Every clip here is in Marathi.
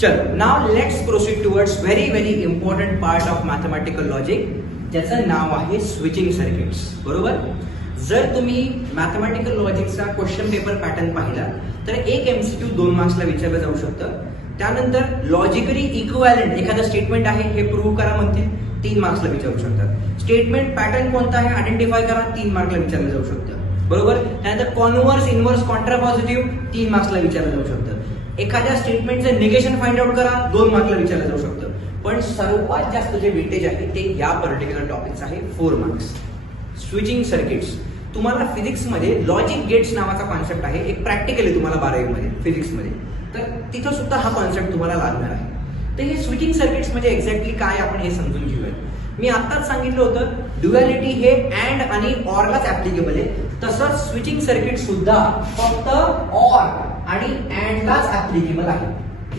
चलो now let's proceed towards very important part of mathematical logic, ज्याचं नाव आहे स्विचिंग सर्किट्स. बरोबर. जर तुम्ही मॅथमॅटिकल लॉजिकचा क्वेश्चन पेपर पॅटर्न पाहिला तर एक एमसीक्यू 2 मार्क्सला विचारलं जाऊ शकतं. त्यानंतर लॉजिकली इक्विव्हॅलंट एखादं स्टेटमेंट आहे हे प्रूव्ह करा म्हणतील, 3 मार्क्सला विचारू शकतात. स्टेटमेंट पॅटर्न कोणता आहे आयडेंटिफाय करा, 3 मार्क्सला विचारलं जाऊ शकतं. बरोबर. त्यानंतर कॉन्व्हर्स, इनव्हर्स, कॉन्ट्रापॉझिटिव्ह 3 मार्क्सला विचारलं जाऊ शकतं. एखाद्या स्टेटमेंटचं निगेशन फाइंड आउट करा, 2 मार्क्सला विचारलं जाऊ शकतं. पण सर्वात जास्त जे वेटेज आहे ते या पर्टिक्युलर टॉपिकचं आहे, 4 मार्क्स. Switching circuits. तुम्हाला फिजिक्समध्ये लॉजिक गेट्स नावाचा कॉन्सेप्ट आहे, एक प्रॅक्टिकल आहे तुम्हाला 12वी मध्ये फिजिक्समध्ये, तर तिथं सुद्धा हा कॉन्सेप्ट तुम्हाला लागणार आहे. तर हे स्विचिंग सर्किट्स म्हणजे एक्झॅक्टली काय आपण हे समजून घेऊया. मी आत्ताच सांगितलं होतं ड्युअलिटी हे अँड आणि ऑरलाच ऍप्लिकेबल आहे, तसंच स्विचिंग सर्किट सुद्धा फक्त ऑर आणि अँडलाच ऍप्लिकेबल आहे.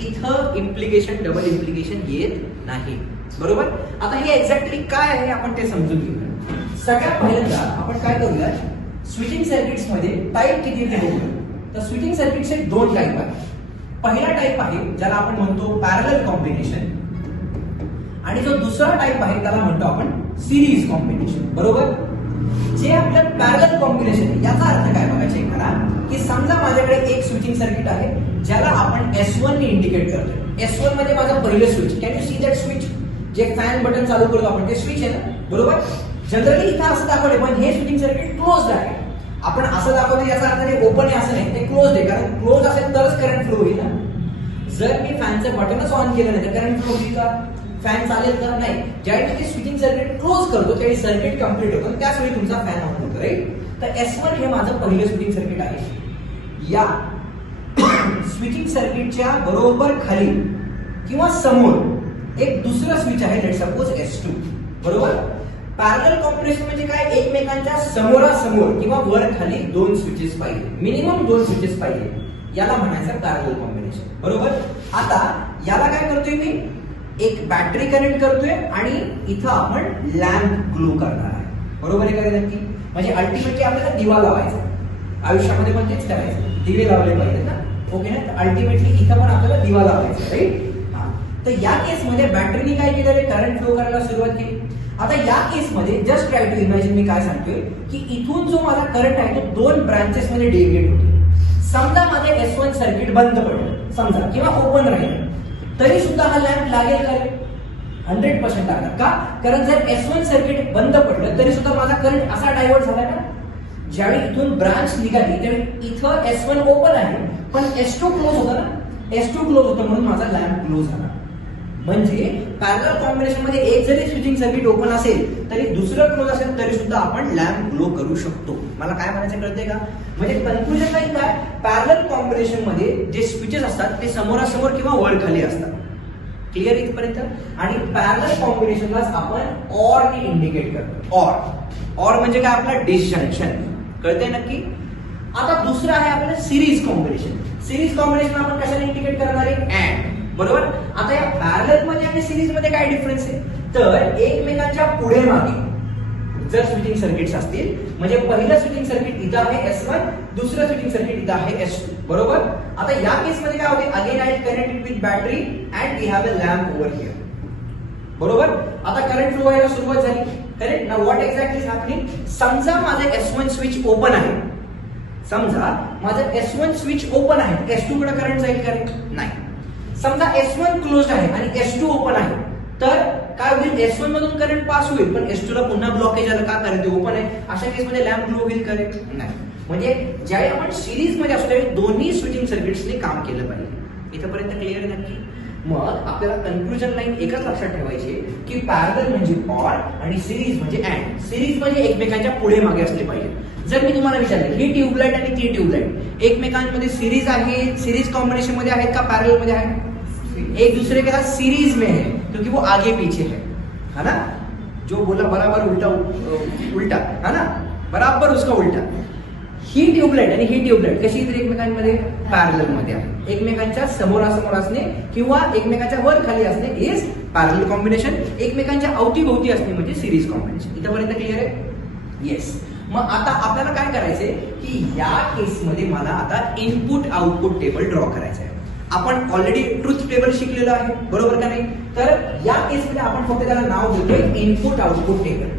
इथं इम्प्लिकेशन, डबल इम्प्लिकेशन येत नाही. बरोबर. आता हे एक्झॅक्टली काय आहे आपण ते समजून घेऊया. सगळ्यात पहिल्यांदा आपण काय करूया, स्विचिंग सर्किट्स मध्ये टाईप किती ते बघूया. तर स्विचिंग सर्किट्सचे 2 टाईप आहेत. पहिला टाईप आहे ज्याला आपण म्हणतो पॅरलल कॉम्बिनेशन, आणि जो दुसरा टाईप आहे त्याला म्हणतो आपण सिरीज कॉम्बिनेशन. बरोबर. जे आपलं पॅरलल कॉम्बिनेशन याचा अर्थ काय बघा, चेक करा की समजा माझ्याकडे एक स्विचिंग सर्किट आहे ज्याला आपण S1 ने इंडिकेट करतो. S1 मध्ये माझं पहिलं switch, can you see that switch, जे फॅन बटन चालू करतो आपण ते स्विच आहे ना. बरोबर. जनरली इथं असं दाखवले, पण हे स्विचिंग सर्किट क्लोज्ड आहे. आपण असं दाखवतो याचा अर्थ ते ओपन आहे असं नाही, ते क्लोज आहे, कारण क्लोज असेल तरच करंट फ्लो होईल ना. जर मी फॅनचं बटनच ऑन केलं नाही तर करंट फ्लो होईल का, फॅन चालेल तर नाही. ज्यावेळी ते स्विचिंग सर्किट क्लोज करतो त्यावेळी सर्किट कम्प्लीट होतो, त्याच वेळी तुमचा फॅन ऑन होतो. राईट. तर S1 हे माझं पहिलं स्विचिंग सर्किट आहे. या स्विचिंग सर्किटच्या बरोबर खाली किंवा समोर एक दुसरं स्विच आहे, लेट सपोज S2. बरोबर. पॅरलल कॉम्बिनेशन म्हणजे काय, एकमेकांच्या समोरासमोर किंवा वर खाली 2 स्विचेस पाहिजे, मिनिमम 2 स्विचेस पाहिजे, याला म्हणायचं पॅरलल कॉम्बिनेशन. बरोबर. आता याला काय करतोय मी, एक बॅटरी कनेक्ट करतोय आणि इथं आपण लॅम्प ग्लो करणार आहे. बरोबर आहे का नक्की. म्हणजे अल्टिमेटली आपल्याला दिवा लावायचा, आयुष्यामध्ये पण तेच करायचं, दिवे लावले पाहिजे ना. ओके ना. अल्टिमेटली इथं पण आपल्याला दिवा लावायचा. राईट. तर या केसमध्ये बॅटरीने काय केलं, करंट फ्लो करायला सुरुवात केली. आता या केसमध्ये जस्ट ट्राय टू इमॅजिन, मी काय सांगतोय की इथून जो माझा करंट आहे तो 2 ब्रांचेस मध्ये डेव्हिएट होतो. समजा माझे S1 सर्किट बंद पडलं समजा, किंवा ओपन राहील, तरी सुद्धा हा लॅम्प लागेल का, 100% लागणार. का, कारण जर S1 सर्किट बंद पडलं तरी सुद्धा माझा करंट असा डायव्हर्ट झाला ना, ज्यावेळी इथून ब्रांच निघाली त्यावेळी इथं S1 ओपन आहे पण S2 क्लोज होता ना, S2 क्लोज होतं म्हणून माझा लॅम्प क्लोज झाला. म्हणजे पॅरलल कॉम्बिनेशन मध्ये एक जरी स्विचिंग सर्किट ओपन असेल तरी दुसरं क्लोज असेल तरी सुद्धा आपण लॅम्प ग्लो करू शकतो. मला काय म्हणायचं कळतंय का, म्हणजे कन्क्लुजन नाही काय, पॅरलल कॉम्बिनेशन मध्ये जे स्विचेस असतात ते समोरासमोर किंवा वर खाली असतात. क्लिअर इथपर्यंत. आणि पॅरलल कॉम्बिनेशनलाच आपण ऑर ने इंडिकेट करतो. ऑर म्हणजे काय, आपला डिसजंक्शन. कळतंय नक्की. आता दुसरं आहे आपलं सिरीज कॉम्बिनेशन. सिरीज कॉम्बिनेशन आपण कशाने इंडिकेट करणार आहे, अँड. बरोबर. आता या पॅरलल मध्ये आणि सिरीज मध्ये काय डिफरन्स आहे, तर एकमेकांच्या पुढे मागे जर स्विचिंग सर्किट्स असतील, म्हणजे पहिलं स्विचिंग सर्किट इथं आहे S1, दुसरं स्विचिंग सर्किट इथं आहे S2. बरोबर. आता या केस मध्ये काय होते, again I connected with battery and we have a lamp over here. बरोबर. आता करंट फ्लो व्हायला सुरुवात झाली. Correct. Now what exactly is happening, समजा माझं S1 स्विच ओपन आहे, समजा माझं S1 स्विच ओपन आहे, S2 कडे करंट जाईल का, नाही. समजा S1 क्लोज आहे आणि S2 ओपन आहे, तर काय होईल, S1 मधून करंट पास होईल पण S2 ला पुन्हा ब्लॉकेज आलं का, कारण ते ओपन आहे. अशा केसमध्ये लॅम्प ग्लो होईल, करेक्ट, नाही. म्हणजे ज्यावेळी आपण सिरीज मध्ये असतो त्यावेळी दोन्ही स्विचिंग सर्किट्सने काम केलं पाहिजे. इथपर्यंत क्लिअर आहे नक्की. मग आपल्याला कन्क्लुजन लाईन एकच लक्षात ठेवायची की पॅरलल म्हणजे ऑर आणि सिरीज म्हणजे अँड. सिरीज म्हणजे एकमेकांच्या पुढे मागे असले पाहिजे. जर मी तुम्हाला विचारलं ही ट्यूबलाइट आणि ती ट्यूबलाइट एकमेकांमध्ये सिरीज आहे, सिरीज कॉम्बिनेशन मध्ये आहेत का पॅरलल मध्ये आहे, एक दूसरे के साथ सीरीज में है क्योंकि वो आगे पीछे है ना. जो बोला बराबर उल्टा है ना, बराबर उसका उल्टा. ही ट्यूबलाइट आणि ही ट्यूबलाइट कशी इतर एकमेकांमध्ये पॅरलल मध्ये आहे. एकमेकांच्या समोरासमोर असणे किंवा एकमेकांच्या वर खाली असणे इज पॅरलल कॉम्बिनेशन. एकमेकांच्या अवतीभोवती असणे म्हणजे सिरीज कॉम्बिनेशन. इथपर्यंत क्लिअर आहे. येस. मग आता आपल्याला काय करायचंय की या केसमध्ये मला आता इनपुट आउटपुट टेबल ड्रॉ करायचं आहे. आपण ऑलरेडी ट्रुथ टेबल शिकलेलो आहे, बरोबर का नाही? तर या केसमध्ये आपण फक्त त्याला नाव देतोय इनपुट आउटपुट टेबल.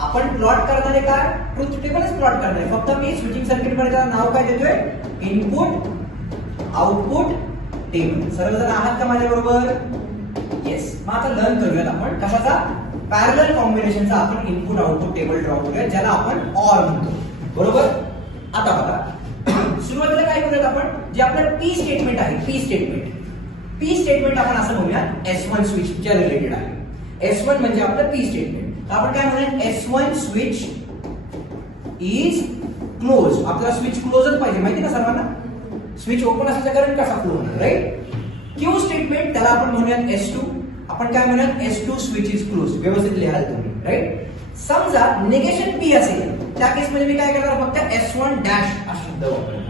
आपण प्लॉट करणार आहे काय? ट्रुथ टेबलच प्लॉट करणार आहे. फक्त मी स्विचिंग सर्किट मध्ये त्याला नाव काय देतोय? Input output table. सर्वजण आहात का माझ्या बरोबर? येस. मग आता लर्न करूयात आपण कशाचा? पॅरलल कॉम्बिनेशनचा आपण इनपुट आउटपुट टेबल ड्रॉ करूया, ज्याला आपण ऑर म्हणतो, बरोबर? आता बघा, सुरुवातीला काय करूयात आपण? जे आपलं पी स्टेटमेंट आहे, पी स्टेटमेंट आपण असं म्हणूया S1 स्विचच्या रिलेटेड आहे. S1 म्हणजे आपलं पी स्टेटमेंट. आपण काय म्हणूया? S1 switch is close. आपल्याला स्विच क्लोजच पाहिजे, माहिती ना सर्वांना? स्विच ओपन असेल तर करंट कसा फ्लो होणार, राईट? क्यू स्टेटमेंट त्याला आपण म्हणूयात S2. आपण काय म्हणूयात? S2 switch is close. व्यवस्थित लिहाल तुम्ही, राईट? समजा निगेशन पी असेल, त्या केसमध्ये मी काय करणार? फक्त S1 डॅश हा शब्द वापरणार.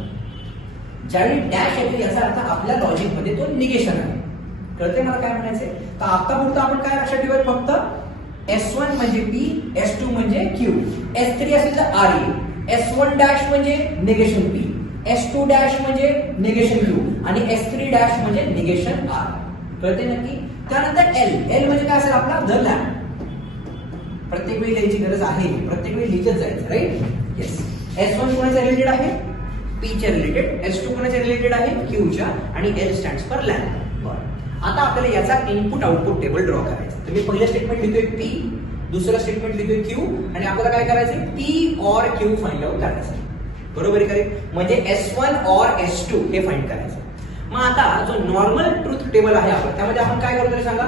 ज्यावेळी डॅश येते याचा अर्थ आपल्या लॉजिक मध्ये तो निगेशन आहे. कळते मला काय म्हणायचंय? तर आता पुरतं आपण काय लक्षात ठेवूया? फक्त S1 म्हणजे P, S2 म्हणजे Q, S3 असेल तर RE, S1 डॅश म्हणजे निगेशन P, S2 डॅश म्हणजे निगेशन Q आणि S3 डॅश म्हणजे निगेशन R. कळते नक्की? त्यानंतर L म्हणजे काय असेल? आपला द लॅम्प. प्रत्येक वेळी लिहायची गरज आहे, प्रत्येक वेळी लिहितच जायचं, राईट? येस. S1 कोणाच्या रिलेटेड आहे? P च्या रिलेटेड. S2 कोणाच्या रिलेटेड आहे? Q च्या. आणि L स्टँड्स फॉर लॅम्प. आता आपल्याला याचा इनपुट आउटपुट टेबल ड्रॉ करायचा. तर मी पहिलं स्टेटमेंट लिहितोय P, दुसरं स्टेटमेंट लिहितोय Q आणि आपल्याला काय करायचंय? P और Q फाइंड आउट करायचं, बरोबर आहे का? म्हणजे S1 और S2 हे फाइंड करायचं. मग आता जो नॉर्मल ट्रुथ टेबल आहे आपला, त्यामध्ये आपण काय करतो सांगा?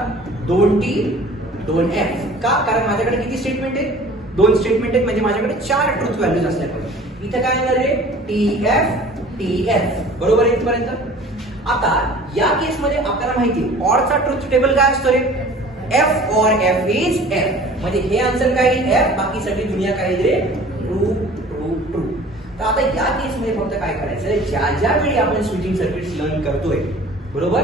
2T 2F. का? कारण माझ्याकडे किती स्टेटमेंट आहेत? 2 स्टेटमेंट आहेत, म्हणजे माझ्याकडे 4 ट्रुथ व्हॅल्यूज असल्या पाहिजे. इथे काय येणार आहे? TF, बरोबर आहे इथपर्यंत? आता या केस मध्ये आपल्याला माहिती ऑरचा ट्रुथ टेबल काय असतो रे? F or F is F. म्हणजे हे आन्सर काय येईल? F. बाकी सगळी दुनिया काय येईल रे? True true true. तर आता या केस मध्ये फक्त काय करायचं? ज्या वेळी आपण स्विचिंग सर्किट्स लर्न करतोय, बरोबर,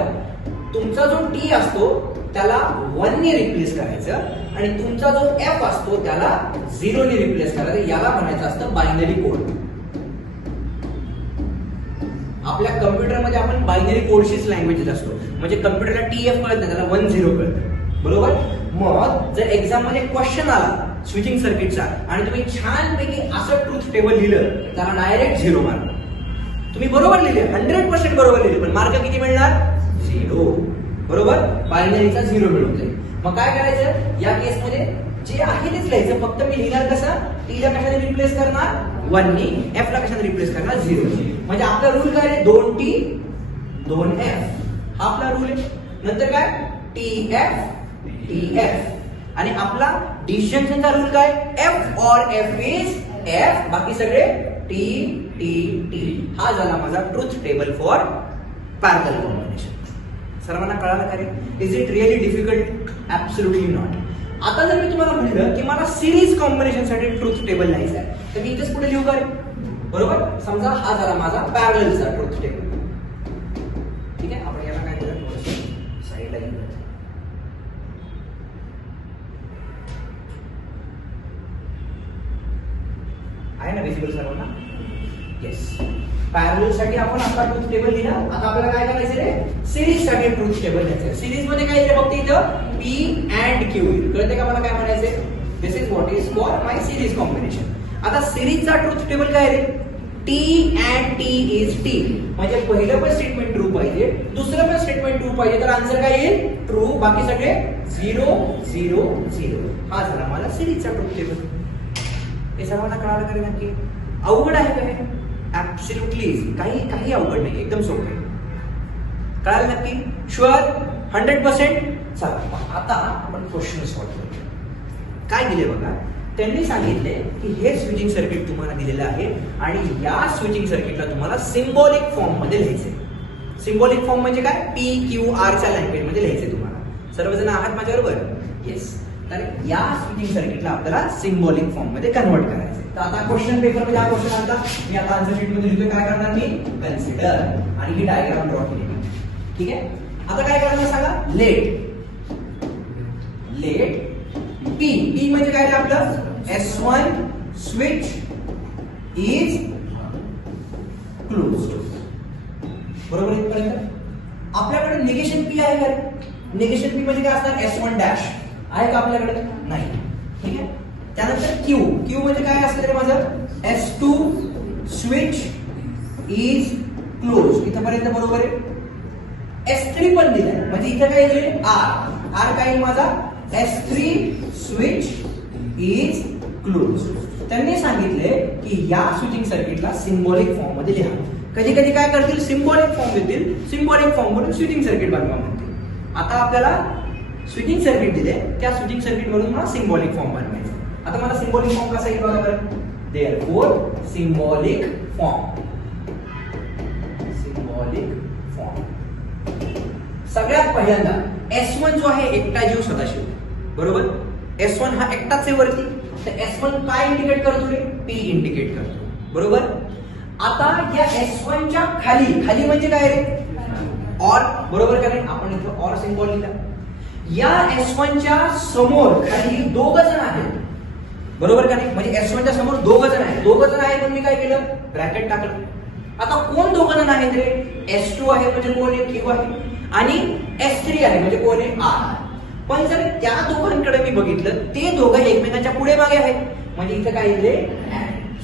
तुमचा जो T असतो त्याला 1 ने रिप्लेस करायचं आणि तुमचा जो F असतो त्याला 0 ने रिप्लेस करायचं. याला म्हणायचं असतं बायनरी कोड. आपल्या कम्प्युटरमध्ये आपण बायनरी कोडशीच लँग्वेजेस असतो. म्हणजे कम्प्युटरला TF कळत नाही, त्याला 1 0 कळतं, बरोबर? मग जर एक्झाम मध्ये क्वेश्चन आला स्विचिंग सर्किटचा आणि तुम्ही छानपैकी असं ट्रुथ टेबल लिहिलं, त्याला डायरेक्ट 0 मार्क. तुम्ही बरोबर लिहिले, 100% बरोबर लिहिले, पण मार्क किती मिळणार? 0, बरोबर? बायनरीचा 0 मिळवतोय. मग काय करायचं? या केसमध्ये जे आहे तेच लिहायचं. फक्त मी लिहिणार कसं? T ला कशाने रिप्लेस करणार? 1 ने. F ला कशाने रिप्लेस करणार? 0 ने. म्हणजे आपला रूल काय आहे? 2T 2F हा आपला रूल आहे. नंतर काय? TF. आणि आपला डिसिजनचा रूल काय? F or F is F. बाकी सगळे T. हा झाला माझा truth table for parallel combination. सर्वांना कळालं का रे? Is it really difficult? Absolutely not. आता जर मी तुम्हाला म्हटलं की मला सिरीज कॉम्बिनेशन साठी ट्रुथ टेबल लिहायचा आहे, तर मी इथेच पुढे लिहू का रे? बरोबर? समजा हा झाला माझा पॅरललचा ट्रुथ टेबल. ठीक आहे, आपण याला काय करूया? साईडला घेऊया. आहे ना विजिबल सर्वांना? येस. पॅरलल साठी आपण आपला ट्रुथ टेबल लिहिला. आता आपल्याला काय करायचं रे? सिरीज साठी ट्रुथ टेबल लिहायचं. सिरीज मध्ये काय येईल? फक्त इथं P and Q. कळते का मला काय म्हणायचंय? This is what is for my series combination. आता सिरीजचा ट्रुथ टेबल काय रे? T and T is T. म्हणजे पहिलं पण स्टेटमेंट ट्रू पाहिजे, दुसरं पण स्टेटमेंट ट्रू पाहिजे, तर आन्सर काय येईल? ट्रू. बाकी सगळे 0 0 0. हा झाला मला सिरीजचा ट्रुथ टेबल. हे सर्वांना कळालं का रे नक्की? अवघड आहे का हे? Absolutely easy. काही अवघड नाही, एकदम सोपं आहे. कळालं नक्की? शुअर? 100%? चला आता आपण क्वेश्चन सॉल्व्ह करूया. काय दिले बघा? त्यांनी सांगितले की हे स्विचिंग सर्किट तुम्हाला दिलेलं आहे आणि या स्विचिंग सर्किटला तुम्हाला सिम्बॉलिक फॉर्म मध्ये लिहायचंय. सिम्बॉलिक फॉर्म म्हणजे काय? PQR च्या लँग्वेज मध्ये लिहायचंय तुम्हाला. सर्वजण आहात माझ्याबरोबर? येस. तर या स्विचिंग सर्किटला आपल्याला सिम्बॉलिक फॉर्म मध्ये कन्वर्ट करायचंय. तर आता क्वेश्चन पेपर मध्ये हा क्वेश्चन आला, मी आता आन्सर शीट मध्ये लिहितोय. काय करणार मी? कन्सिडर. आणि ही डायग्राम ड्रॉ केली. ठीक आहे, आता काय करणार सांगा? लेट P म्हणजे काय रे आपलं? S1 switch is close. बरोबर इथपर्यंत? आपल्याकडे निगेशन पी आहे का? निगेशन पी म्हणजे काय असणार? S1 डॅश आहे का आपल्याकडे? नाही. ठीक आहे. त्यानंतर क्यू, क्यू म्हणजे काय असणार आहे माझं? S2 switch is close. इथपर्यंत बरोबर आहे. S3 पण दिलंय म्हणजे इथे काय दिले? R. R काय माझा? S3 switch is close. त्यांनी सांगितले की या स्विचिंग सर्किटला सिम्बॉलिक फॉर्म मध्ये लिहा. कधी कधी काय करतील? सिम्बॉलिक फॉर्म देतील, सिम्बॉलिक फॉर्म वरून स्विचिंग सर्किट बनवा म्हणतील. आता आपल्याला स्विचिंग सर्किट दिले, त्या स्विचिंग सर्किट वरून मला सिम्बॉलिक फॉर्म बनवायचा. आता मला सिम्बॉलिक फॉर्म कसा येईल बघा बरं. Therefore symbolic form, symbolic form. सगळ्यात पहिल्यांदा S1 जो आहे एकटा जीव सदाशिव, बरोबर. S1 हा एकटाच आहे वरती, तर S1 काय इंडिकेट करतो रे? P इंडिकेट करतो, बरोबर. आता या S1 च्या खाली, खाली म्हणजे काय रे? ऑर, बरोबर का नाही? आपण इथं ऑर सिम्बॉल लिहिला. या S1 च्या समोर खाली दोघ जण आहेत, बरोबर का नाही? म्हणजे S1 च्या समोर दोघ जण आहेत. दोघ जण आहेत म्हणून मी काय केलं? ब्रॅकेट टाकलं. आता कोण दोघ जण आहेत रे? S2 आहे म्हणजे कोण आहे? Q आहे. आणि S3 आहे म्हणजे कोण आहे? R. पण जर त्या दोघांकडे मी बघितलं, ते दोघं एकमेकांच्या पुढे मागे आहेत म्हणजे इथं काय येईल?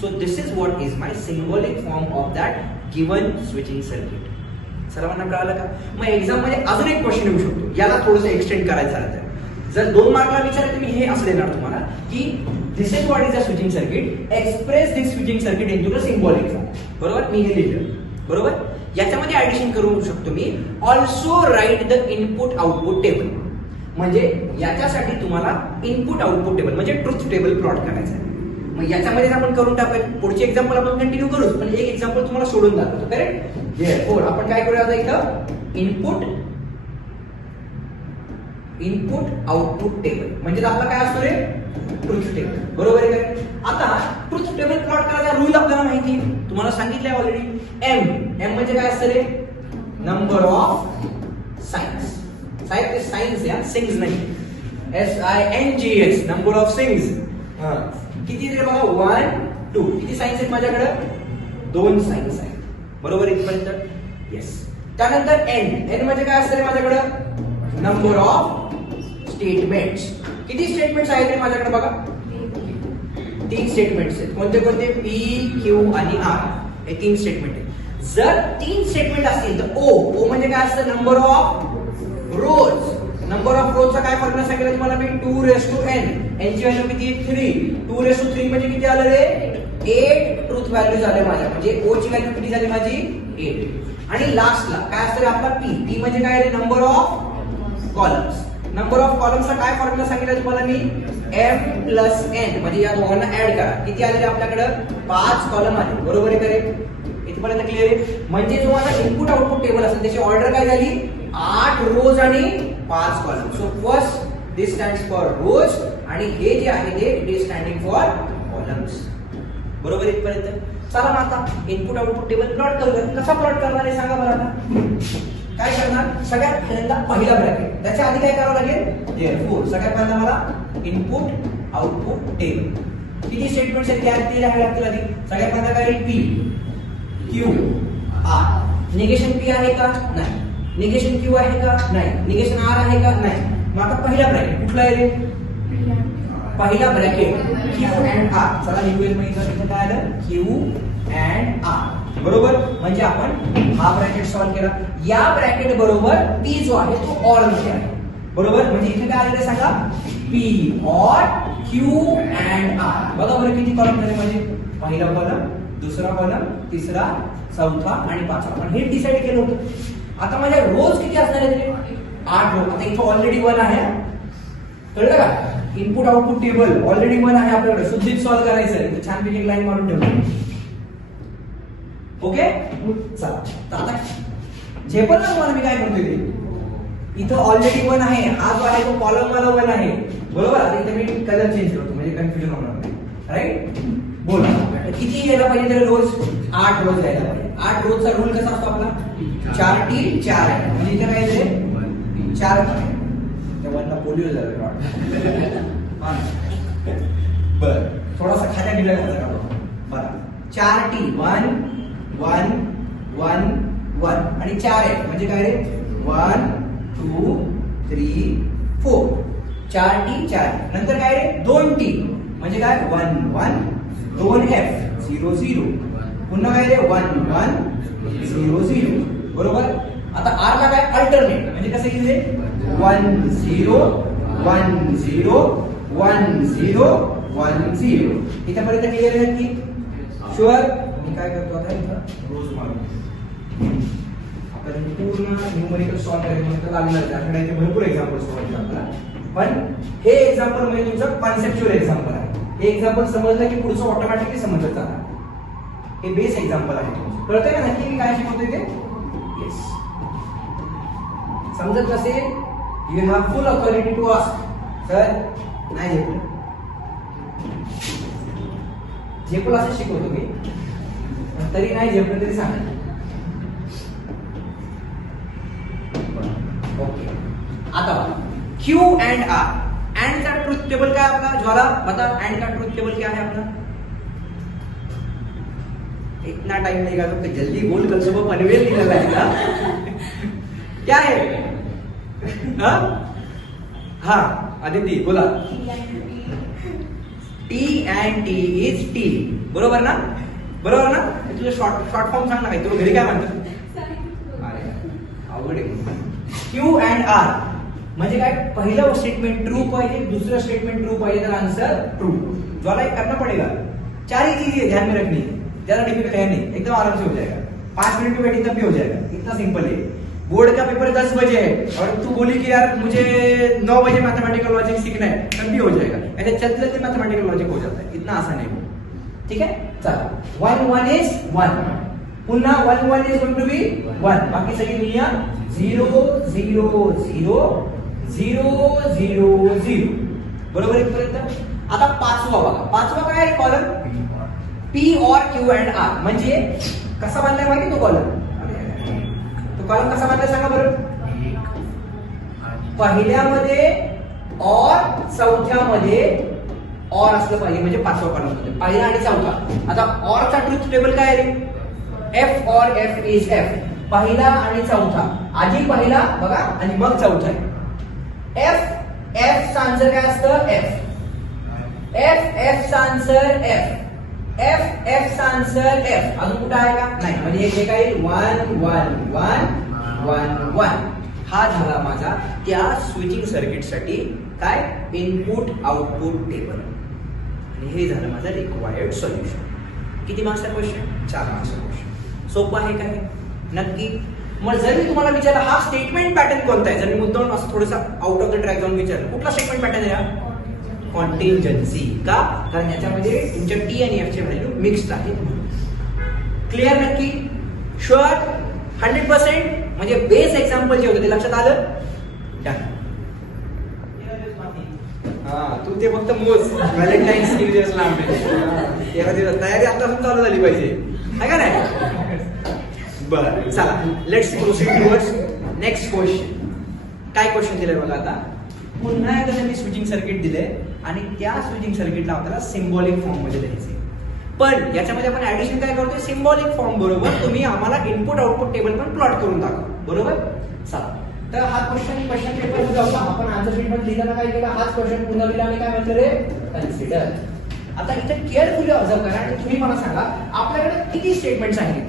So this is what is my symbolic form of that given switching circuit. सर्वांना कळालं का? मग एक्झाम मध्ये अजून एक क्वेश्चन येऊ शकतो, याला थोडंसं एक्सटेंड करायचं झालं तर. जर 2 मार्कला विचारलं मी हे असं देणार तुम्हाला की this is what is a switching circuit, express this switching circuit into the symbolic form. बरोबर, मी हे लिहिलं. बरोबर. याच्यामध्ये ऍडिशन करू शकतो मी, also write the input output table. म्हणजे याच्यासाठी तुम्हाला इनपुट आउटपुट टेबल म्हणजे ट्रुथ टेबल प्लॉट करायचं आहे. मग याच्यामध्ये आपण करून टाकूया. पुढचे एक्झाम्पल आपण कंटिन्यू करूच, पण एक एक्झाम्पल तुम्हाला सोडून दाखवतो. करेक्ट. देअरफॉर आपण काय करूया आता इथं? इनपुट आउटपुट टेबल म्हणजे आपला काय असतो रे? ट्रुथ टेबल, बरोबर आहे काय? आता ट्रुथ टेबल प्लॉट करायचा रूल आपल्याला माहिती आहे, तुम्हाला सांगितलंय ऑलरेडी. एम म्हणजे काय असतं रे? Number of signs. साहेब ते साइन्स या, सिंग्स नाही. SINGS, number of sings. किती रे बघा? 1 2. किती साइन्स आहेत माझ्याकडे? 2 साइन्स आहेत, बरोबर इथपर्यंत. येस. त्यानंतर N म्हणजे काय असतं रे माझ्याकडे? Number of statements. किती स्टेटमेंट्स आहेत रे माझ्याकडे बघा? 3 स्टेटमेंट्स आहेत. कोणते कोणते? P, Q आणि R. हे 3 स्टेटमेंट आहेत. जर 3 स्टेटमेंट असतील तर O म्हणजे काय असतं? Number of rose. Number of रोजचा काय फॉर्म्युला सांगितलं तुम्हाला मी? 2n. n ची व्हॅल्यू किती आहे? 3. 2 म्हणजे किती आलं रे? 8 ट्रुथ व्हॅल्यू झाले माझ्या. म्हणजे O ची व्हॅल्यू किती झाली माझी? 8. आणि लास्टला काय असतं रे आपला? P म्हणजे काय रे? Number of columns. Number of कॉलम्सचा काय फॉर्म्युला सांगितलं तुम्हाला मी? M plus n. म्हणजे या दोघांना ऍड करा. किती आले रे आपल्याकडे? 5 कॉलम आले, बरोबर आहे करेक्ट. इथपर्यंत क्लिअर आहे. म्हणजे जो माझा इनपुट आउटपुट टेबल असेल त्याची ऑर्डर काय झाली? 8 रोज आणि 5 column. So first this stands for rows आणि हे जे आहे ते it is standing for columns, बरोबर इथपर्यंत. चला मग आता इनपुट आउटपुट टेबल प्लॉट करूया. कसा प्लॉट करणार आहे सांगा मला आता. काय करणार? सगळ्यात पहिल्यांदा पहिला ब्रॅकेट, त्याच्या आधी काय करावं लागेल? देअरफॉर सगळ्यात पहिल्यांदा मला इनपुट आउटपुट टेबल. किती स्टेटमेंट्स आहेत ते लिहावे लागतील आधी. सगळ्यात पहिल्यांदा काय? P, Q, R. Negation P आहे का? नाही. निगेशन Q आहे का? नाही. निगेशन R आहे का? नाही. मग आता पहिला ब्रॅकेट कुठला आहे रे? पहिला ब्रॅकेट Q and R. चला लिहूया. मग इथं काय आलं? Q and R, बरोबर. म्हणजे आपण हा ब्रॅकेट सॉल्व्ह केला. या ब्रॅकेट बरोबर P जो आहे तो ऑर मध्ये आहे, बरोबर. म्हणजे इथे काय आलेलं सांगा? P or Q and R. बघा बरं किती कॉलम झाले माझे? पहिला कॉलम, दुसरा कॉलम, तिसरा, चौथा आणि पाचवा. आपण हे डिसाइड केलं होतं. आता माझ्या रोज किती असणार आहे? 8 रोज. आता इथं ऑलरेडी 1 आहे, कळलं का? इनपुट आउटपुट टेबल ऑलरेडी 1 आहे आपल्याकडे. सुद्धित सॉल्व्ह करायचं आहे. इथं छानपैकी एक लाईन मारून ठेवतो. ओके, चला. तर आता झेपल ना तुम्हाला मी काय म्हणतोय ते? इथं ऑलरेडी 1 आहे. हा जो आहे तो कॉलम वाला 1 आहे, बरोबर. आता इथे मी कलर चेंज करतो म्हणजे कन्फ्युजन होणार नाही, राईट. बोला किती घ्यायला पाहिजे तरी रोज? 8 रोज घ्यायला पाहिजे. 8 रोजचा रूल कसा असतो आपला? 4T 4 आहे. म्हणजे इथे काय येते? 4. तेव्हा पोलिओ झाला बर. थोडासा खात्या ढिला झाला बरं. 4T 1 1 1 1 आणि 4 आहे म्हणजे काय रे? 1 2 3 4 4T 4 नंतर काय रे 2T म्हणजे काय 1 1 2F 0 0 पुन्हा काय रे 1 1 0 0 बरोबर. आता R ला काय अल्टरनेट म्हणजे कसं लिहिले 1 0 1 0 1 0 1 0 इथपर्यंत क्लिअर आहे की शुअर. मी काय करतो आता इथं रोज मारून आपण पूर्ण न्यूमरिकल सॉल्व करायचं तर लागणार आहे. आपल्याकडे इथे भरपूर एक्झाम्पल सॉल्व करतात पण हे एक्झाम्पल म्हणजे तुमचं कॉन्सेप्च्युअल एक्झाम्पल आहे. हे एक्झाम्पल समजलं की पुढचं ऑटोमॅटिकली समजत जाणार. हे बेस एक्झाम्पल आहे तुमचं. कळतंय का नक्की मी काय शिकवतोय ते. येस समजत नसेल you have full authority to ask sir नाही झेपलं झेपलं असं शिकवतो मी तरी नाही झेपलं तरी सांगा. ओके आता क्यू एंड आर. एंड का ट्रूथ टेबल क्या है आपका ज्वाला मतलब एंड का ट्रूथ टेबल क्या है अपना. इतना टाइम नहीं लगा तो जल्दी बोल कल सुबह पनवेल निकल आएगा. क्या है हाँ आदित्य बोला T end T is T बरोबर ना बरोबर ना. तुझं शॉर्ट फॉर्म सांग ना काही तुला घरी काय म्हणतात. अवघड आहे. क्यू अँड आर म्हणजे काय पहिलं स्टेटमेंट ट्रू पाहिजे दुसरं स्टेटमेंट ट्रू पाहिजे तर आंसर ट्रू. ज्वाला एक करना पड़ेगा. चार ही चीजें ध्यान में रखनी है ज्यादा डिफिकल्ट है नहीं एकदम आराम से हो जाएगा. 5 मिनट में बैठी तब भी हो जाएगा. इतना सिंपल है. बोर्ड का पेपर 10 बजे है और तू बोली कि यार मुझे 9 बजे मैथमेटिकल लॉजिक सीखना है तब भी हो जाएगा. ऐसे चलते चलते मैथमेटिकल लॉजिक हो जाता है. इतना आसान है वो. ठीक है चला 1 1 इज 1 पुन्हा 1 1 इज गोइंग टू बी 1 बाकी सगळी दुनिया 0 0 0 0 0 0 बरोबर इथपर्यंत. आता पाचवा बघा. पाचवा काय आहे कॉलम P और Q and R म्हणजे कसा बांधलाय माहिती तो कॉलम. तो कॉलम कसा बांधलाय सांगा बरं. पहिल्यामध्ये और चौथ्यामध्ये और असलं पाहिजे म्हणजे पाचवा कॉलम मध्ये पहिला आणि चौथा. आता और चा ट्रूथ टेबल काय आहे रे F or F is F. पहिला आणि चौथा आधी पहिला बघा आणि मग चौथा आहे. F चा आन्सर काय असतं F चा आन्सर F चा आन्सर F. अजून कुठे आहे का नाही म्हणजे हे काय 1 1 1 1 1 हा झाला माझा त्या स्विचिंग सर्किट साठी काय इनपुट आउटपुट टेबल आणि हे झालं माझं रिक्वायर्ड सोल्युशन. किती मार्क्सचा क्वेश्चन 4 मार्क्सचा क्वेश्चन. सोपं आहे काय नक्की. मग जर मी तुम्हाला विचारलं हा स्टेटमेंट पॅटर्न कोणता आहे जर मी मुद्दाम असं थोडंसं आउट ऑफ द ट्रॅक जाऊन विचारलं कुठला स्टेटमेंट पॅटर्न आहे हा कॉन्टिंजन्सी का कारण याच्यामध्ये तुमच्या टी आणि एफ चे व्हॅल्यू मिक्स्ड आहेत. क्लिअर नक्की शुअर 100% म्हणजे बेस एक्झाम्पल जे होते ते लक्षात आलं. हा तू ते फक्त मोज व्हॅलेंटाईन्स न्यू इयर्स ला 13 दिवस तयारी आतापासून चालू झाली पाहिजे आहे का नाही. बरं चला let's proceed towards next question. काय क्वेश्चन दिलंय बघा आता. पुन्हा एकदा त्यांनी स्विचिंग सर्किट दिले आणि त्या स्विचिंग सर्किटला आपल्याला सिम्बॉलिक फॉर्म मध्ये लिहायचे. पण याच्यामध्ये आपण ऍडिशन काय करतोय सिम्बॉलिक फॉर्म बरोबर तुम्ही आम्हाला इनपुट आउटपुट टेबल पण प्लॉट करून दाखवा बरोबर. चला तर हा क्वेश्चन पेपर मध्ये होता. आपण आन्सर शीट मध्ये लिहिताना काय केलं हाच क्वेश्चन पुन्हा लिहिला आणि काय म्हटलं रे कन्सिडर. आता इथे केअरफुली ऑब्झर्व करा आणि तुम्ही मला सांगा आपल्याकडे किती स्टेटमेंट्स आहेत.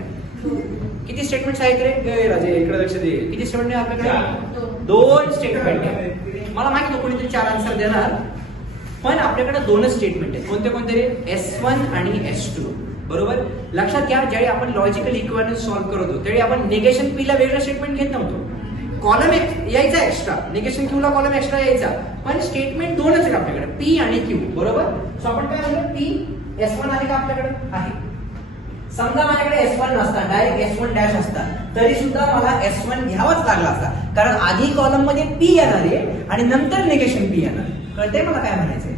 किती स्टेटमेंट्स आहेत रे राजे इकडे लक्ष दे. किती स्टेटमेंट आहे आपल्याकडे 2 स्टेटमेंट आहे. मला माहिती आहे कोणीतरी 4 आन्सर देणार पण आपल्याकडे 2च स्टेटमेंट आहेत. कोणते कोणते रे S1 आणि S2 बरोबर. लक्षात घ्या ज्यावेळी आपण लॉजिकल इक्वेशन्स सॉल्व्ह करत होतो त्यावेळी आपण निगेशन P ला वेगळं स्टेटमेंट घेत नव्हतो. कॉलम एक यायचा एक्स्ट्रा निगेशन Q ला कॉलम एक्स्ट्रा यायचा पण स्टेटमेंट 2च आहेत आपल्याकडे P आणि Q बरोबर. सो आपण काय म्हणतो P S1 आहे का आपल्याकडे आहे. समजा माझ्याकडे S1 नसता डायरेक्ट S1 डॅश असता तरी सुद्धा मला S1 घ्यावाच लागला असता कारण आधी कॉलम मध्ये P येणार आहे आणि नंतर निगेशन P येणार. कळतंय मला काय म्हणायचंय.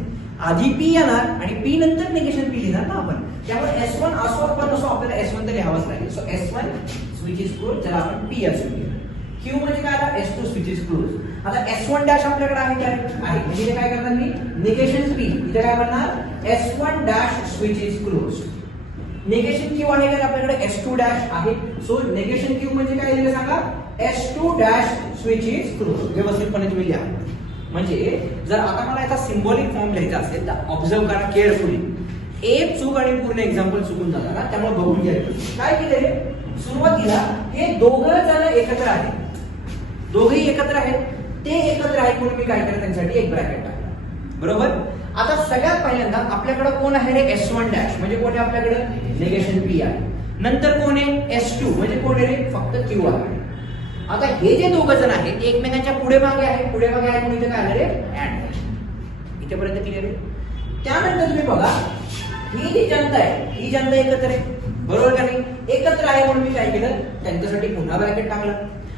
आधी P येणार आणि P नंतर निगेशन P लिहिणार ना आपण. त्यामुळे S1 असो पण असो आपल्याला S1 तर लिहावंच लागेल. So S1 switch is close ज्याला आपण P असं लिहिलं. Q म्हणजे काय आला S2 स्विच इज क्लोज. आता S1 डॅश आपल्याकडे आहे काय आहे म्हणजे काय करणार मी निगेशन P इथे काय करणार S1 dash switch is close. Negation Q आहे का आपल्याकडे S2 डॅश आहे. सो निगेशन क्यू म्हणजे काय दिलं सांगा, S2 dash switch is true. व्यवस्थितपणे तुम्ही लिहा. म्हणजे जर आता मला याचा सिम्बॉलिक फॉर्म लिहायचा असेल तर ऑब्झर्व करा केअरफुली. एक चूक आणि पूर्ण एक्झाम्पल चुकून जाणार ना, त्यामुळे बघून घ्या. काय केलंय, सुरुवातीला हे दोघं जण एकत्र आहेत, दोघेही एकत्र आहेत, ते एकत्र आहेत म्हणून मी काय केलं, त्यांच्यासाठी एक ब्रॅकेट टाकला. बरोबर. आता सगळ्यात पहिल्यांदा आपल्याकडे कोण आहे रे, S1 डॅश म्हणजे कोण आहे आपल्याकडे, निगेशन P आहे. नंतर कोण आहे S2 म्हणजे कोण आहे रे, फक्त Q आहे. आता हे जे दोघं जण आहेत ते एकमेकांच्या पुढे मागे आहे, पुढे मागे आहे म्हणून इथे काय आलं रे, अँड. इथेपर्यंत क्लिअर आहे. त्यानंतर तुम्ही बघा ही जी जनता आहे, ही जनता एकत्र आहे, बरोबर का नाही, एकत्र आहे म्हणून मी काय केलं, त्यांच्यासाठी पुन्हा ब्रॅकेट टाकलं.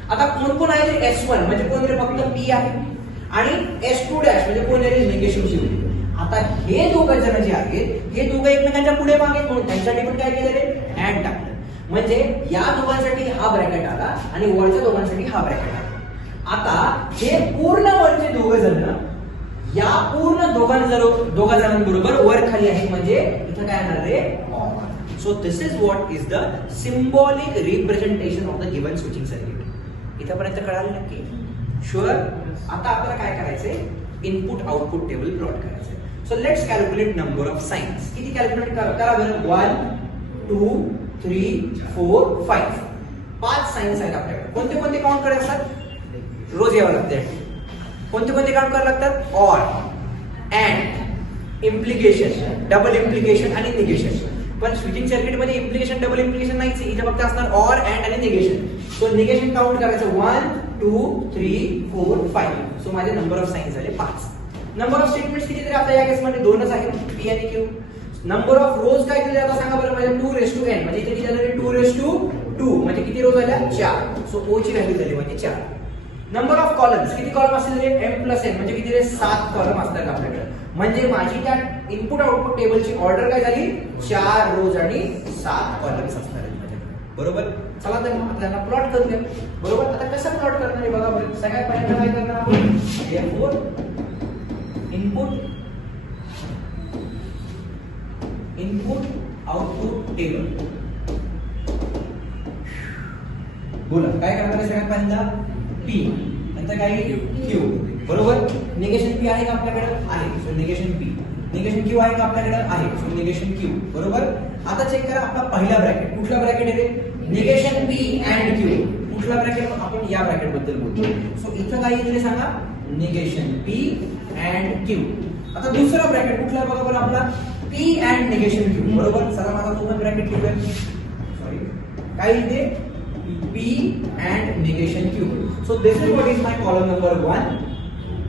आता कोण कोण आहे रे, S1 म्हणजे कोण रे, फक्त P आहे, आणि S2 डॅश म्हणजे कोण आहे रे, निगेशन Q. आता हे दोघं जण जे आहेत हे दोघं एकमेकांच्या पुढे मागे म्हणून त्यांच्यासाठी पण काय केलं रे, अँड टाकलं. म्हणजे या दोघांसाठी हा ब्रॅकेट आला आणि वरच्या दोघांसाठी हा ब्रॅकेट आला. आता हे पूर्ण वरचे दोघं जण या पूर्ण दोघा जणांबरोबर वर खाली आहे म्हणजे इथं काय येणार रे, or. So this is what is the symbolic representation of the given switching circuit. इथपर्यंत कळालं नक्की, शुअर. आता आपल्याला काय करायचंय, इनपुट आउटपुट टेबल प्लॉट करायचंय. So let's calculate number of signs. किती कॅल्क्युलेट करा बरं, 1 2 3 4 5. 5 साइन्स आहेत आपल्याकडे. कोणते कोणते काउंट करायचे असतात, रोज यावं लागते. कोणते कोणते काउंट करावं लागतात, or, and, implication, double implication आणि निगेशन. पण स्विचिंग सर्किट मध्ये इम्प्लिकेशन डबल इम्प्लिकेशन नाहीच, इथे फक्त असणार ऑर, अँड आणि निगेशन. सो निगेशन काउंट करायचं 1 2 3 4 5. सो माझे नंबर ऑफ साइन्स झाले 5. नंबर ऑफ स्टेटमेंट्स किती तरी आता या केसमध्ये 2च आहेत, P आणि Q. नंबर ऑफ रोज काय केले आता सांगा बरं, म्हणजे 2n म्हणजे इथे किती झालं, 2 म्हणजे किती रोज झाल्या, 4. सो O ची व्हॅल्यू झाली म्हणजे 4. नंबर ऑफ कॉलम्स, किती कॉलम असतील रे, M+n म्हणजे किती रे, 7 कॉलम असतात आपल्याकडे. म्हणजे माझी त्या इनपुट आउटपुट टेबलची ऑर्डर काय झाली, 4 रोज आणि 7 कॉलम्स असणार आहेत माझ्याकडे. बरोबर. चला तर आपल्याला प्लॉट करूया. बरोबर. आता कसं प्लॉट करणार आहे बघा बरं. सगळ्यात पहिल्यांदा काय करणार आपण, इनपुट आउटपुट टेबल. बोला काय करणार आहे सगळ्यात पहिल्यांदा, P नंतर काय Q. बरोबर. निगेशन P आहे का आपल्याकडे, आहे. So negation P. Negation Q आहे का आपल्याकडे, आहे. So negation Q. बरोबर. आता चेक करा आपला पहिला ब्रॅकेट, कुठला ब्रॅकेट आहे रे, निगेशन P अँड Q. कुठला ब्रॅकेट, आपण या ब्रॅकेट बद्दल बोलतो. सो इथं काय येईल सांगा, निगेशन P अँड Q. आता दुसरा ब्रॅकेट कुठला बघा बरं आपला, P अँड निगेशन Q. बरोबर. चला माझा तुम्हाला ब्रॅकेट लिहूया. सॉरी काय येते, P and negation Q. So this is what is my column number 1,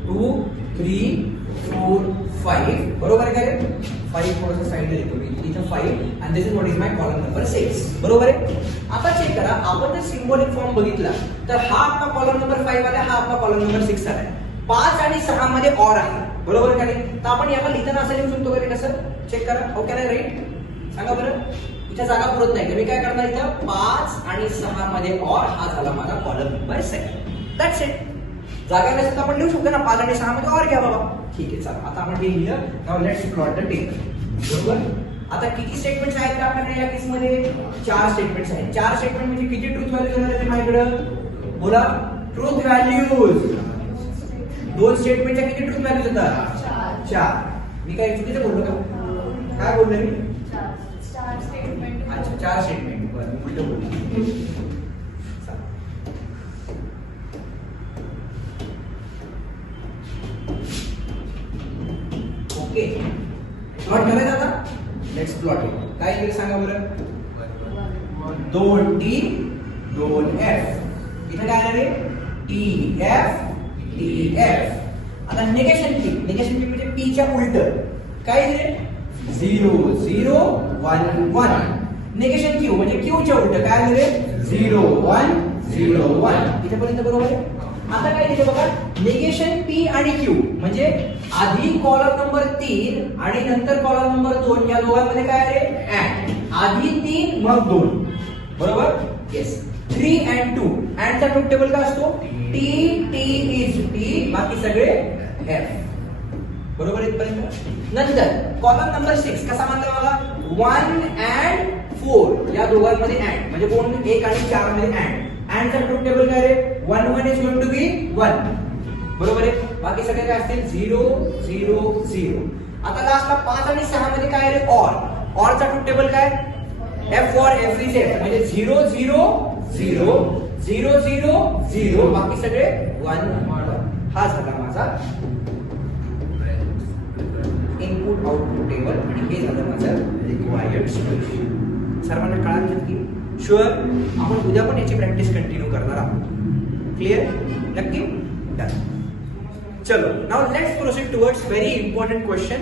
2, 3, 4, 5. बरोबर आहे का, 5 थोडंसं साईडला लिहितो मी इथं 5 and this is what is my column number 6. बरोबर आहे. आता चेक करा, आपण जर सिम्बॉलिक फॉर्म बघितला तर हा आपला कॉलम नंबर 5 आला, हा आपला कॉलम नंबर 6 आला. 5 आणि 6 मध्ये ऑर आहे, बरोबर का नाही. तर आपण याला लिहिताना असं लिहू शकतो का, कसं चेक करा, हाऊ कॅन आय राईट, सांगा बरं. इथे जागा पुरत नाही तर मी काय करणार, इथं 5 आणि 6 मध्ये ऑर, हा झाला माझा कॉलम नंबर 7. That's it. जागा नसेल तर आपण लिहू शकतो ना 5 आणि 6 मध्ये ऑर घ्या बाबा. ठीक आहे, चला आता आपण हे लिहिलं. Now let's plot the table. बरोबर. आता किती स्टेटमेंट्स आहेत आपल्याकडे या केस मध्ये, 4 स्टेटमेंट्स आहेत. 4 स्टेटमेंट म्हणजे किती ट्रूथ व्हॅल्यूज येणार आहेत माझ्याकडे, बोला. ट्रूथ व्हॅल्यूज 2 स्टेटमेंटच्या किती ट्रूथ व्हॅल्यूज येतात, 4. मी काय चुकीचं बोललो का, काय बोललो मी, 4 स्टेटमेंट. अच्छा 4 स्टेटमेंट. बरं उलट बोललो. ओके, प्लॉट करायचा आता. Let's plot it. काय येईल सांगा बरं, 2T 2F. इथे काय आहे, TF TF. आता निगेशन P. निगेशन P म्हणजे P च्या उलट काय आहे, 0 0 1 1. निगेशन Q म्हणजे Q च्या उलट काय आहे, 0 1 0 1. इथे पर्यंत बरोबर आहे. आता काय दिलं बघा, निगेशन P आणि Q म्हणजे आधी कॉलम नंबर 3 आणि नंतर कॉलम नंबर 2, या दोघांमध्ये काय आहे, अँड. आधी 3 मग 2. बरोबर. येस. 3 and 2. अँड चा ट्रूथ टेबल काय असतो, T T is T, बाकी सगळे F. बरोबर इथपर्यंत. नंतर कॉलम नंबर 6 कसा मानला बघा, 1 and 4 या दोघांमध्ये अँड म्हणजे कोण 1 आणि 4 मध्ये अँडचा ट्रूथ टेबल काय रे 1 1 इज गोइंग टू बी 1 बरोबर आहे. बाकी सगळे काय असतील 0 0 0. आता लास्टला 5 आणि 6 मध्ये काय रे ऑरचा ट्रूथ टेबल काय F for every set म्हणजे 0 0 0 0 0 0 बाकी सगळे 1 1. हा झाला माझा इनपुट आउटपुट टेबल आणि हे झालं माझं रिक्वायर्ड सोल्युशन. सर्वांना कळालं की शुअर आपण उद्या पण याची प्रॅक्टिस कंटिन्यू करणार आहोत. क्लिअर नक्की डन. चलो now let's proceed towards very important question.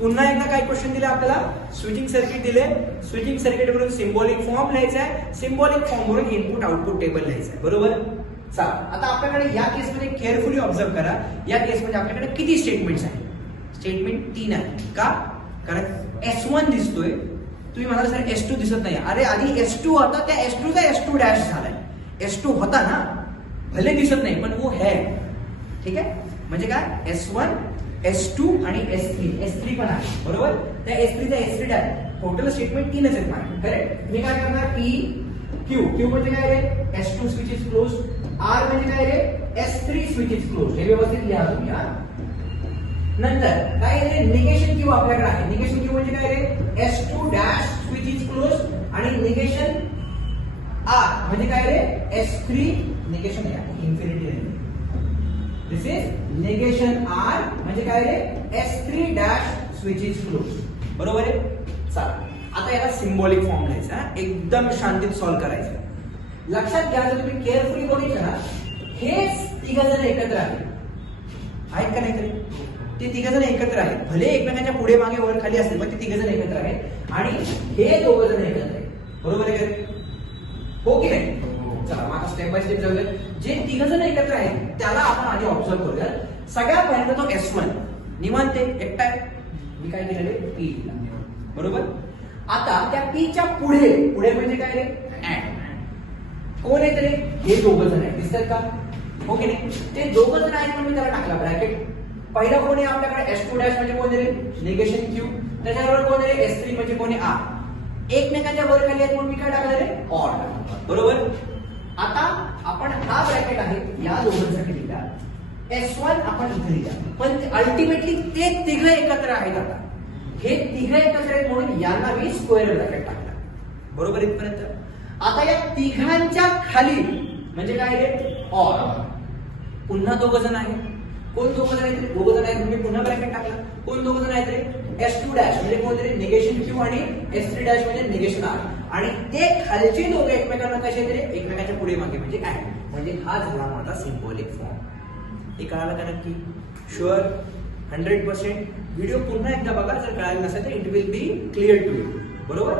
पुन्हा एकदा काय क्वेश्चन दिले आपल्याला स्विचिंग सर्किट दिले. स्विचिंग सर्किट वरून सिम्बॉलिक फॉर्म लिहायचा आहे. सिम्बॉलिक फॉर्म वरून इनपुट आउटपुट टेबल लिहायचं आहे बरोबर. चला आता आपल्याकडे या केसमध्ये केअरफुली ऑब्झर्व करा. या केसमध्ये आपल्याकडे किती स्टेटमेंट्स आहेत. स्टेटमेंट 3 आहे. का कारण S1 दिसतोय तुम्ही म्हणाल सर S2 दिसत नाही. अरे आधी S2 होता त्या S2 चा S2 डॅश झालाय. S2 होता ना भले दिसत नाही पण वो है. ठीक आहे म्हणजे काय S1 S2 आणि S3 पण आहे बरोबर. त्या S3 चा S3 डॅश टोटल स्टेटमेंट 3च आहेत माझे करेक्ट. मी काय करणार P Q म्हणजे काय रे S2 switch is close. R म्हणजे काय रे S3 स्विच इज क्लोज. हे व्यवस्थित लिहा तुम्ही. हा नंतर काय रे निगेशन Q आपल्याकडे आहे. निगेशन Q म्हणजे काय रे S2 dash switch is close आणि निगेशन R म्हणजे काय रे S3 निगेशन आहे इन्फिनिटी नाही. दिस इज निगेशन R म्हणजे काय रे S3 dash switch is close बरोबर आहे. चला आता याला सिम्बॉलिक फॉर्म लिहायचा. एकदम शांतीत सॉल्व्ह करायचं. लक्षात घ्या जर तुम्ही केअरफुली बघितलं ना हे तिघ जण एकत्र आहेत का नाही तरी ते तिघ जण एकत्र आहेत. भले एकमेकांच्या पुढे मागे वर खाली असतील पण ते तिघ जण एकत्र आहेत आणि हे दोघ जण एकत्र आहेत बरोबर आहे का हो की नाही. चला मग आता स्टेप बाय स्टेप जाऊया. जे तिघ जण एकत्र आहेत त्याला आपण आधी ऑब्झर्व करूया. सगळ्यात पहिल्यांदा तो S1 निवांत एकटा आहे. मी काय केलेले P बरोबर. आता त्या P च्या पुढे म्हणजे काय रे अँड कोण आहे रे हे दोघ जण आहेत दिसतात का हो की नाही. ते दोघ जण आहेत म्हणून त्याला टाकला ब्रॅकेट. पहिला कोण आहे आपल्याकडे S2 डॅश म्हणजे कोण रे निगेशन Q. त्याच्याबरोबर कोण रे S3 म्हणजे कोण आहे R. एकमेकांच्या वर खाली आहेत म्हणून मी काय टाकलं रे ऑर बरोबर. आता आपण हा ब्रॅकेट आहे या दोघांसाठी लिहिला. S1 आपण इथे लिहिला पण अल्टिमेटली ते तिघ एकत्र आहेत. आता हे तिघ एकत्र आहेत म्हणून यांना मी स्क्वेअर ब्रॅकेट टाकला बरोबर इथपर्यंत. आता या तिघांच्या खाली म्हणजे काय रे ऑर पुन्हा दोघ जण आहेत. कोण दोघ जण आहेत दोघ जण आहेत मी पुन्हा ब्रॅकेट टाकला. कोण दोघ जण आहेत रे S2 डॅश म्हणजे कोण रे निगेशन Q आणि S3 डॅश म्हणजे निगेशन R आणि ते खालचे दोघे एकमेकांना कसे रे एकमेकांच्या पुढे मागे म्हणजे अँड म्हणजे हा झाला माझा सिम्बॉलिक फॉर्म. हे कळालं का नक्की शुअर 100%. व्हिडिओ पुन्हा एकदा बघा जर कळालं नसेल तर it will be clear to you बरोबर.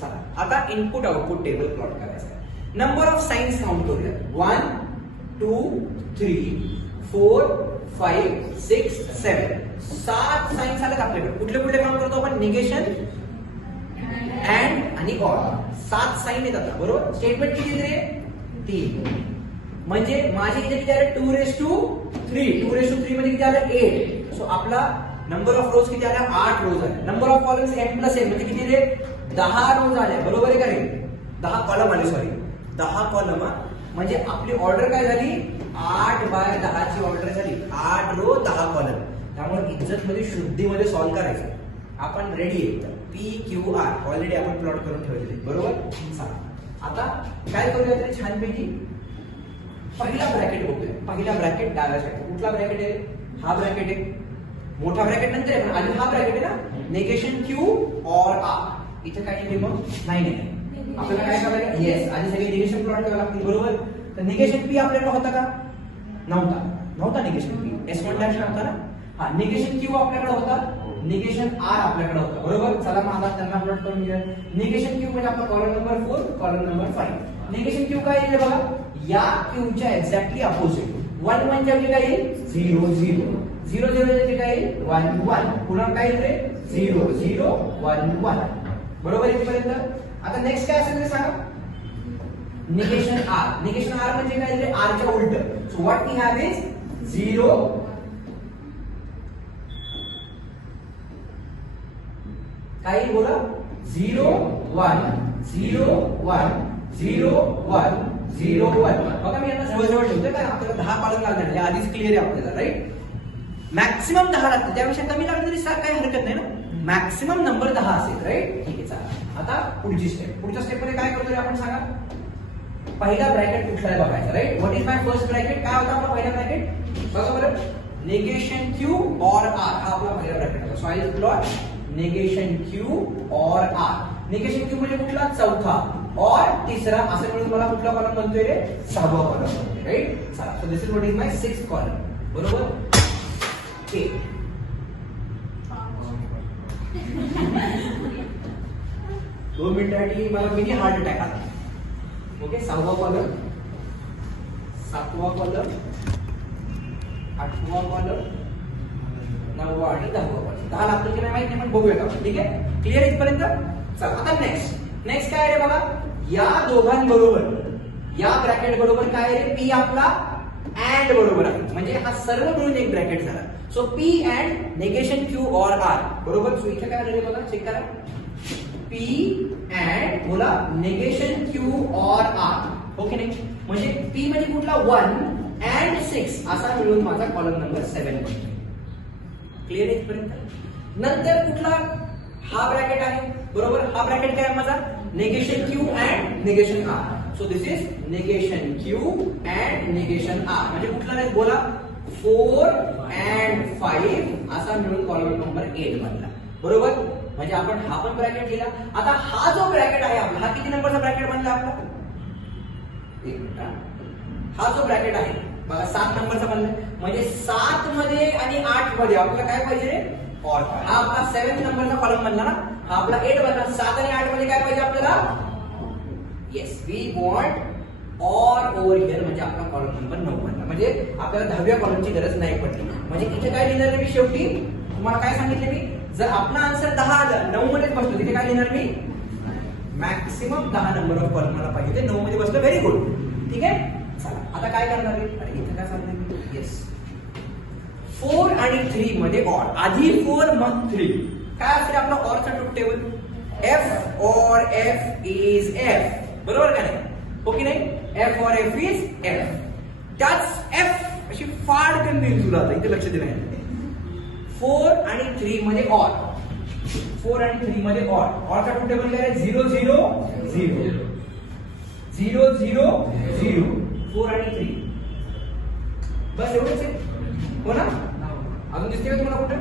चला आता इनपुट आउटपुट टेबल प्लॉट करायचं आहे. नंबर ऑफ साइन्स काउंट करूया 1 2 3 4 5 6 7 7 साइन्स आले आपल्याकडे. कुठले कुठले काम करतो आपण निगेशन अँड आणि ऑर 7 साइन आहेत आता बरोबर. स्टेटमेंट किती रे 3 म्हणजे माझे इथे किती आले 2 to 3 म्हणजे किती आलं 8. सो आपला नंबर ऑफ रोज किती आल्या 8 रोज आले. Number of columns n plus n म्हणजे किती रे 10 रोज आले बरोबर आहे का रे 10 कॉलम आले सॉरी 10 कॉलम. म्हणजे आपली ऑर्डर काय झाली 8/10 ची ऑर्डर झाली. 8 रो 10 कॉलम. त्यामुळे इज्जत मध्ये शुद्धीमध्ये सॉल्व्ह करायचं. आपण रेडी आहे. PQR ऑलरेडी आपण प्लॉट करून ठेवलेले बरोबर. आता काय करूया तरी छानपैकी पहिला ब्रॅकेट बघूया. पहिला ब्रॅकेट डाव्या साईड कुठला ब्रॅकेट आहे हा ब्रॅकेट आहे. मोठा ब्रॅकेट नंतर आहे पण आधी हा ब्रॅकेट आहे ना निगेशन Q और R. इथे काय लिहिले मग नाही आपल्याला काय करायचं येस आधी सगळे निगेशन प्लॉट करावे लागतील बरोबर. तर निगेशन P आपल्याकडे होता का नव्हता निगेशन P S1 डॅश नव्हता ना. हा निगेशन Q आपल्याकडे होता निगेशन R आपल्याकडे होता बरोबर. चला मग आता त्यांना प्लॉट करून घेऊया. निगेशन Q म्हणजे आपला column number 4 column number 5. Negation Q काय येईल बघा या Q च्या एक्झॅक्टली अपोजिट 1 1 च्या ऐवजी काय येईल 0 0 0 0 च्या ऐवजी काय येईल 1 1 पुन्हा काय येईल रे 0 0 1 1 बरोबर इथपर्यंत. आता नेक्स्ट काय असेल ते सांगा निगेशन R. निगेशन R म्हणजे काय रे R च्या उलट. So what we have is 0 काय बोला 0 1 0 1 0 1 0 1. बघा मी यांना जवळजवळ ठेवतोय कारण आपल्याला 10 कॉलम लागणार आहे, आधीच क्लिअर आहे आपल्याला, राईट. मॅक्सिमम 10 लागतं, त्यापेक्षा कमी लागलं तरी काही हरकत नाही ना. मॅक्सिमम नंबर 10 असेल, राईट. ठीक आहे, चला आता पुढची स्टेप. पुढच्या स्टेप मध्ये काय करतोय आपण सांगा. पहिला ब्रॅकेट कुठला आहे बघायचा, right. What is my first bracket. काय होता आपला पहिला ब्रॅकेट बघा बरं. निगेशन क्यू और आर हा आपला पहिला ब्रॅकेट होता. So I will plot negation Q और आर. निगेशन क्यू म्हणजे कुठला चौथा और तिसरा असं मिळून मला कुठला कॉलम बनतोय रे 6वा कॉलम बनतोय, राईट. चला so this is what is my 6th column. बरोबर. ओके 2 मिनिटांसाठी मला मिनी हार्ट अटॅक आला. ओके 6वा कॉलम 7वा कॉलम 8वा कॉलम 9वा आणि 10वा कॉलम. 10 लागतो की नाही माहिती नाही पण बघूया आपण. ठीक आहे, क्लिअर इथपर्यंत. चला आता नेक्स्ट काय रे बघा. या दोघांबरोबर या ब्रॅकेट बरोबर काय रे पी आपला अँड बरोबर आहे, म्हणजे हा सर्व मिळून एक ब्रॅकेट झाला. So P and negation Q और आर बरोबर. सो इथे काय झाले बघा, चेक करा. पी अँड बोला निगेशन क्यू और आर. ओके नाही, म्हणजे पी म्हणजे कुठला 1 अँड 6 असा मिळून माझा कॉलम नंबर 7 बनतो. क्लिअर आहे इथपर्यंत. नंतर कुठला हा ब्रॅकेट आहे बरोबर. हा ब्रॅकेट काय आहे माझा negation Q and negation R. So this is negation Q and negation R म्हणजे कुठला नाही बोला 4 अँड 5 असा मिळून कॉलम नंबर 8 बनला. बरोबर. म्हणजे आपण हा पण ब्रॅकेट लिहिला. आता हा जो ब्रॅकेट आहे आपला हा किती नंबरचा ब्रॅकेट बनला आपला. एक मिनिट. हा जो ब्रॅकेट आहे बघा 7 नंबरचा बनला. म्हणजे 7 मध्ये आणि 8 मध्ये आपल्याला काय पाहिजे रे और. हा आपला 7th नंबरचा कॉलम बनला ना. हा आपला 8 बनला. 7 आणि 8 मध्ये काय पाहिजे आपल्याला. येस वी वॉन्ट और ओव्हर हिअर म्हणजे आपला कॉलम नंबर 9 बनला. म्हणजे आपल्याला 10व्या कॉलमची गरज नाही पडली. म्हणजे इथे काय लिहिणार मी शेवटी तुम्हाला काय सांगितलं मी. जर आपला आन्सर 10 आला 9 मध्येच बसलो तिथे काय लिहिणार मी मॅक्सिमम 10 नंबर ऑफ कॉलम मला पाहिजे. 9 मध्ये बसलो व्हेरी गुड. ठीक आहे. चला आता काय करणार आहे. अरे इथे काय सांगणार. येस 4 आणि 3 मध्ये ऑर. आधी 4 मग 3. काय असेल आपला ऑरचा ट्रूथ टेबल. एफ और एफ इज एफ. बरोबर का नाही. ओके नाही. एफ और एफ इज एफ. त्याच एफ अशी फाडकन देईल तुला. आता इथे लक्ष दे. 4 आणि 3 मध्ये ऑर. 4 आणि 3 मध्ये ऑर. ऑरचा ट्रूथ टेबल काय आहे 0 0 0 0 0 0. 4 आणि 3 बस एवढंच आहे. हो ना. अजून दिसते का तुम्हाला कुठं.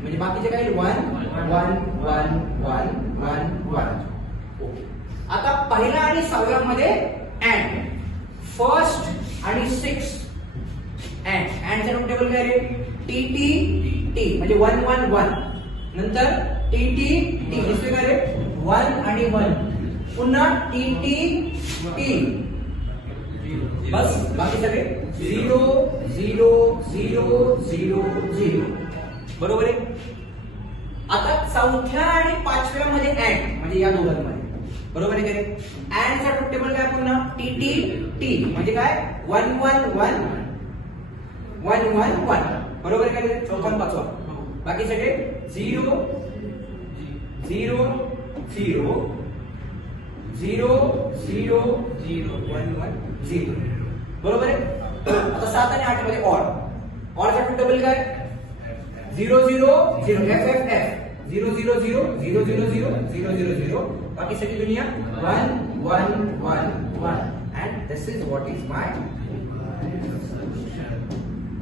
म्हणजे बाकीचे काय 1 1 1 1 1 1. ओके. आता पहिला आणि 6व्या मध्ये अँड. फर्स्ट आणि 6 अँड. अँडचा ट्रूथ टेबल काय रे टी टी टी म्हणजे 1 1 1. नंतर टी टी टी दिसतोय काय रे 1 आणि 1. पुन्हा टी टी टी. बस बाकी सगळे 0 0 0 0 0. बरोबर आहे. आता 4थ्या आणि 5व्या मध्ये अँड म्हणजे या दोघांमध्ये. बरोबर आहे का रे. अँडचा ट्रूथ टेबल काय पुन्हा टी टी टी म्हणजे काय 1 1 1 1 1 1. बरोबर आहे का रे. 4था आणि 5वा. बाकी सगळे 0 0 0 0 0 0 1 1 0. बरोबर आहे. आता 7 आणि 8 मध्ये ऑर. ऑरचा ट्रूथ टेबल काय 0 0 0 एफ एफ एफ 0 0 0 0 0 0 0 0 0. बाकी सगळी दुनिया 1 1 1 1. And this is what is my.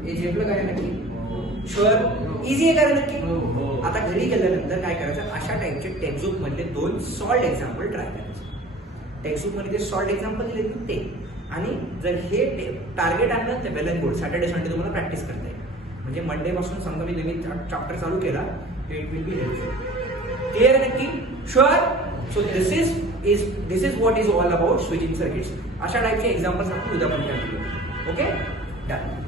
हे झेपलं काय नक्की. शुअर इझी आहे का नक्की. आता घरी गेल्यानंतर काय करायचं अशा टाइपचे टेक्स्टबुक मधले 2 सॉल्ड एक्झाम्पल ट्राय करायचे. टेक्स्टबुक मध्ये जे सॉल्ड एक्झाम्पल दिले ते. आणि जर हे टार्गेट आणलं तर वेल अँड गुड. सॅटर्डे संडे तुम्हाला प्रॅक्टिस करता येईल. म्हणजे मंडे पासून समजा मी नवीन चॅप्टर चालू केला it will be helpful. Clear आहे नक्की. Sure. So this is what is all about switching circuits. अशा टाइपचे एक्झाम्पल्स आपण उद्या पण करू. Okay done.